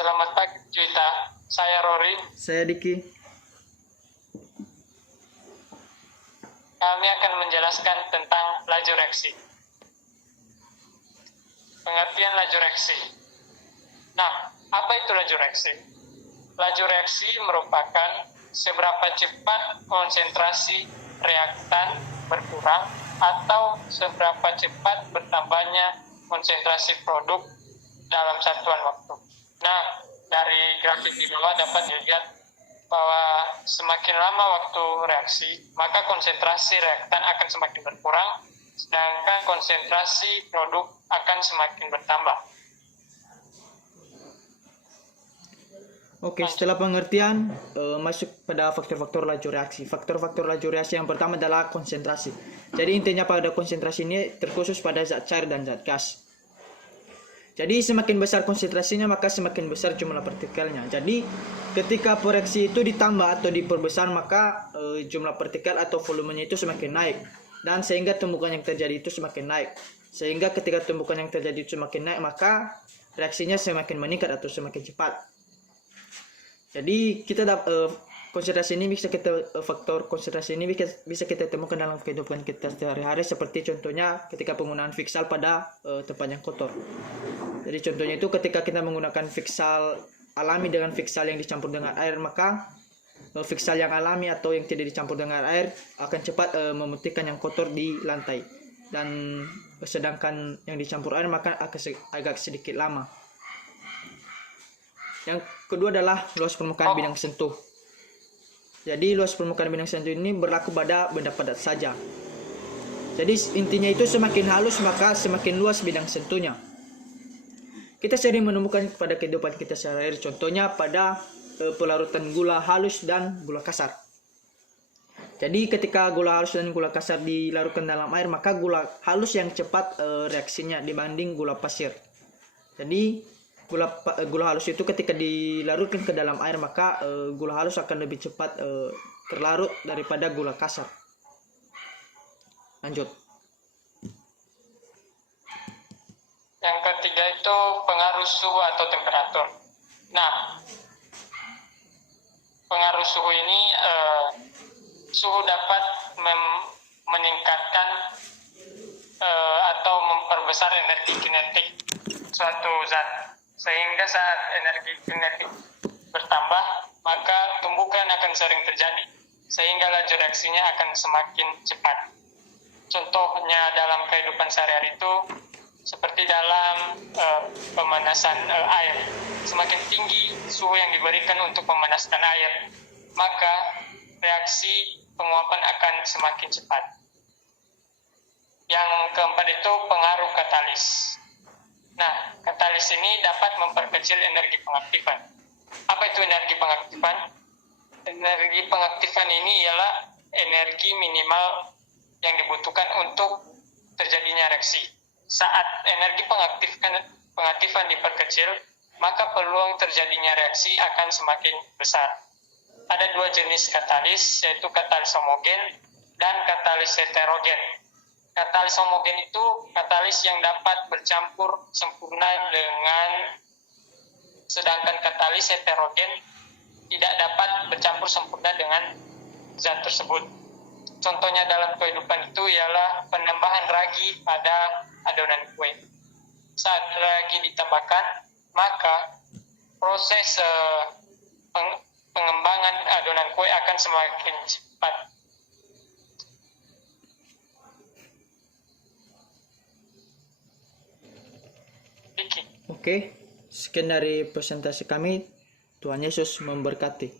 Selamat pagi Juwita, saya Rory. Saya Diki. Kami akan menjelaskan tentang laju reaksi. Pengertian laju reaksi. Nah, apa itu laju reaksi? Laju reaksi merupakan seberapa cepat konsentrasi reaktan berkurang atau seberapa cepat bertambahnya konsentrasi produk dalam satuan waktu. Nah, dari grafik di bawah dapat dilihat bahwa semakin lama waktu reaksi, maka konsentrasi reaktan akan semakin berkurang, sedangkan konsentrasi produk akan semakin bertambah. Oke, setelah pengertian masuk pada faktor-faktor laju reaksi. Faktor-faktor laju reaksi yang pertama adalah konsentrasi. Jadi intinya pada konsentrasi ini terkhusus pada zat cair dan zat gas. Jadi semakin besar konsentrasinya maka semakin besar jumlah partikelnya. Jadi ketika reaksi itu ditambah atau diperbesar maka jumlah partikel atau volumenya itu semakin naik. Dan sehingga tumbukan yang terjadi itu semakin naik. Sehingga ketika tumbukan yang terjadi itu semakin naik maka reaksinya semakin meningkat atau semakin cepat. Jadi kita konsentrasi ini bisa kita faktor konsentrasi ini bisa kita temukan dalam kehidupan kita sehari-hari, seperti contohnya ketika penggunaan fiksal pada tempat yang kotor. Jadi contohnya itu ketika kita menggunakan fiksal alami dengan fiksal yang dicampur dengan air, maka fiksal yang alami atau yang tidak dicampur dengan air akan cepat memutihkan yang kotor di lantai, dan sedangkan yang dicampur air maka agak sedikit lama. Yang kedua adalah luas permukaan bidang sentuh. Jadi luas permukaan bidang sentuh ini berlaku pada benda padat saja. Jadi intinya itu semakin halus maka semakin luas bidang sentuhnya. Kita sering menemukan pada kehidupan kita sehari-hari, contohnya pada pelarutan gula halus dan gula kasar. Jadi ketika gula halus dan gula kasar dilarutkan dalam air, maka gula halus yang cepat reaksinya dibanding gula pasir. Jadi gula halus itu ketika dilarutkan ke dalam air maka gula halus akan lebih cepat terlarut daripada gula kasar. Lanjut. Yang ketiga itu pengaruh suhu atau temperatur. Nah, pengaruh suhu ini suhu dapat meningkatkan atau memperbesar energi kinetik suatu zat. Sehingga saat energi kinetik bertambah, maka tumbukan akan sering terjadi, sehingga laju reaksinya akan semakin cepat. Contohnya dalam kehidupan sehari-hari itu, seperti dalam pemanasan air. Semakin tinggi suhu yang diberikan untuk memanaskan air, maka reaksi penguapan akan semakin cepat. Yang keempat itu pengaruh katalis. Nah, katalis ini dapat memperkecil energi pengaktifan. Apa itu energi pengaktifan? Energi pengaktifan ini ialah energi minimal yang dibutuhkan untuk terjadinya reaksi. Saat energi pengaktifan diperkecil, maka peluang terjadinya reaksi akan semakin besar. Ada dua jenis katalis, yaitu katalis homogen dan katalis heterogen. Katalis homogen itu katalis yang dapat bercampur sempurna sedangkan katalis heterogen tidak dapat bercampur sempurna dengan zat tersebut. Contohnya dalam kehidupan itu ialah penambahan ragi pada adonan kue. Saat ragi ditambahkan, maka proses pengembangan adonan kue akan semakin cepat. Oke, sekian dari presentasi kami. Tuhan Yesus memberkati.